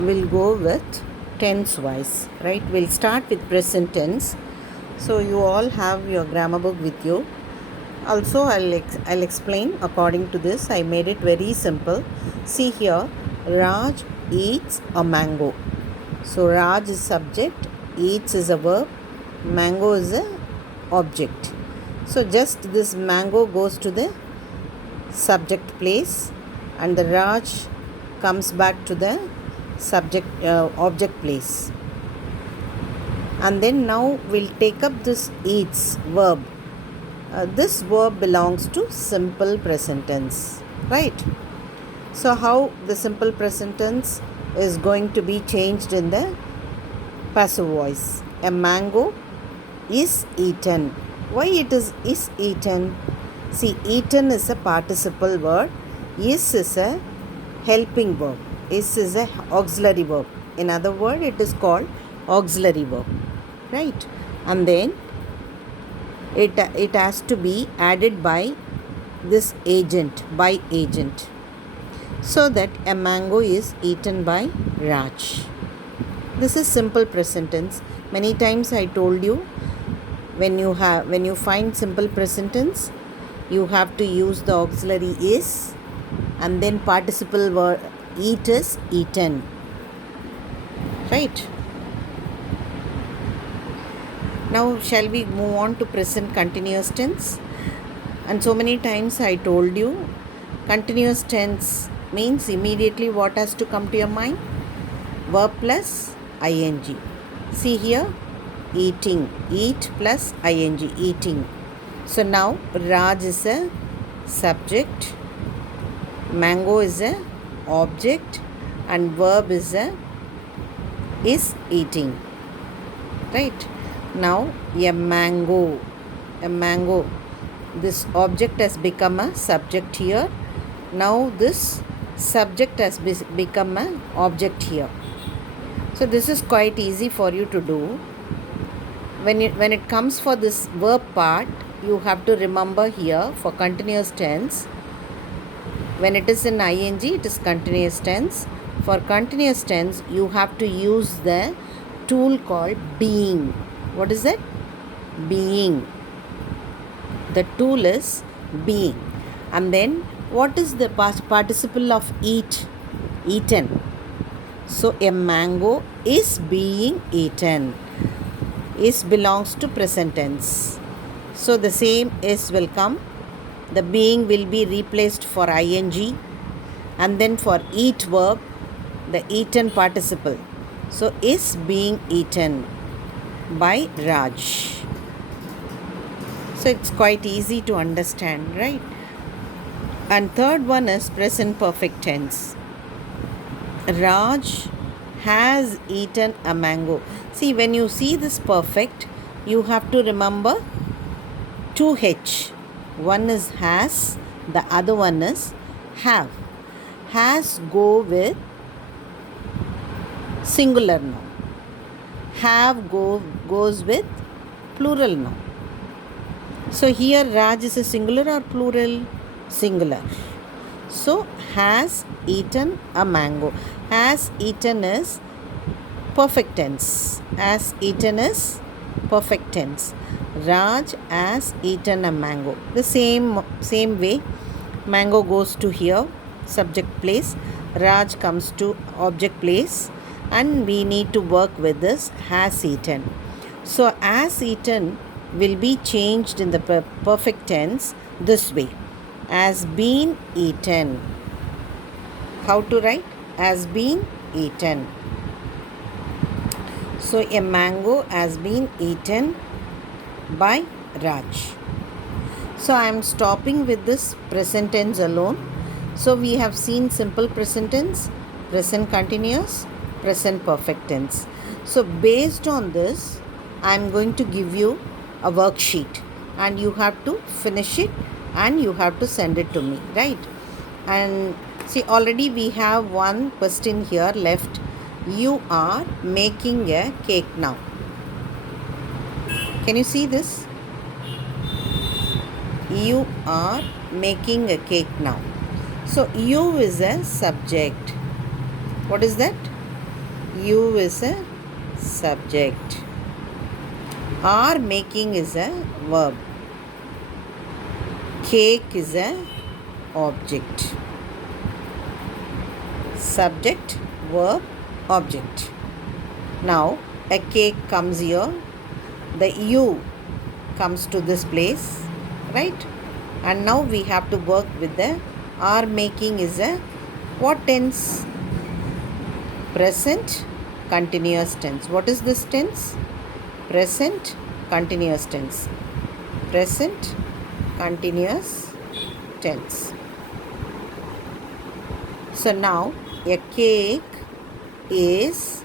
we'll go with tense wise, right? We'll start with present tense. So you all have your grammar book with you. Also, I'll explain according to this. I made it very simple. See here, Raj eats a mango. So Raj is subject, eats is a verb, mango is a object. So just this mango goes to the subject place and the Raj comes back to the object place. And then now we'll take up this eats verb. This verb belongs to simple present tense, right? So how the simple present tense is going to be changed in the passive voice? A mango is eaten. Why it is eaten? See, eaten is a participle word. Is a helping verb. Is a auxiliary verb. In other words, it is called auxiliary verb, right? And then it has to be added by this agent, by agent, so that a mango is eaten by Raj. This is simple present tense. Many times I told you, when you find simple present tense, you have to use the auxiliary is and then participle verb eat is eaten, right? Now shall we move on to present continuous tense? And so many times I told you, continuous tense means immediately what has to come to your mind? Verb plus ing. See here, eating, eat plus ing, eating. So now Raj is a subject, mango is a object, and verb is eating, right? Now a mango, this object has become a subject here. Now this subject has become an object here. So this is quite easy for you to do. When it comes for this verb part, you have to remember here for continuous tense, when it is in ing, it is continuous tense. For continuous tense, you have to use the tool called being. What is that? Being. The tool is being. And then what is the participle of eat? Eaten. So a mango is being eaten. Is belongs to present tense. So the same is will come. The being will be replaced for ing, and then for eat verb, the eaten participle. So is being eaten by Raj. So it's quite easy to understand, right? And third one is present perfect tense. Raj has eaten a mango. See, when you see this perfect, you have to remember 2H. One is has, the other one is have. Has go with singular noun. Have goes with plural noun. So here Raj is a singular or plural? Singular. So has eaten a mango. Has eaten is perfect tense. Has eaten is perfect tense. Raj has eaten a mango. The same way, mango goes to here, subject place. Raj comes to object place, and we need to work with this has eaten. So has eaten will be changed in the perfect tense this way. Has been eaten. How to write? Has been eaten. So a mango has been eaten by Raj. So I am stopping with this present tense alone. So we have seen simple present tense, present continuous, present perfect tense. So based on this, I am going to give you a worksheet and you have to finish it and you have to send it to me, right? And see, already we have one question here left. You are making a cake now. Can you see this? You are making a cake now. So you is a subject. What is that? You is a subject. Are making is a verb. Cake is a object. Subject, verb, object. Now a cake comes here. The you comes to this place, right? And now we have to work with the are making is a what tense? Present continuous tense. What is this tense? Present continuous tense. Present continuous tense. So now a cake is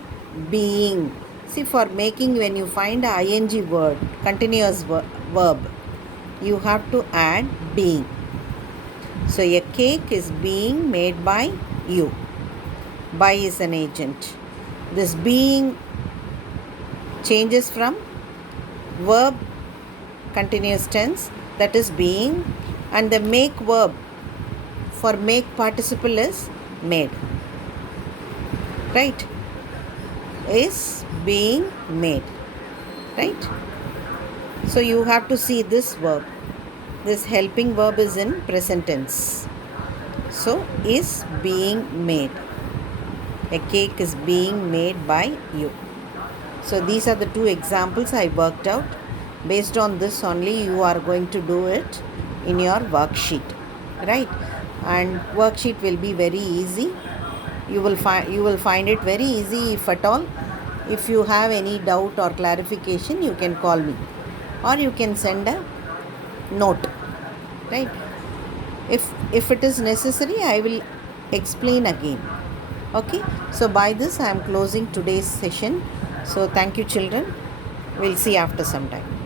being. See, for making, when you find a ing word, continuous verb, you have to add being. So a cake is being made by you. By is an agent. This being changes from verb continuous tense, that is being, and the make verb for make participle is made, right? Is being made, right? So you have to see this verb. This helping verb is in present tense. So is being made. A cake is being made by you. So these are the two examples I worked out. Based on this only you are going to do it in your worksheet, right? And worksheet will be very easy. You will find it very easy. If at all, if you have any doubt or clarification, you can call me or you can send a note, right? If it is necessary, I will explain again. Okay, so by this I am closing today's session. So thank you, children. We'll see after some time.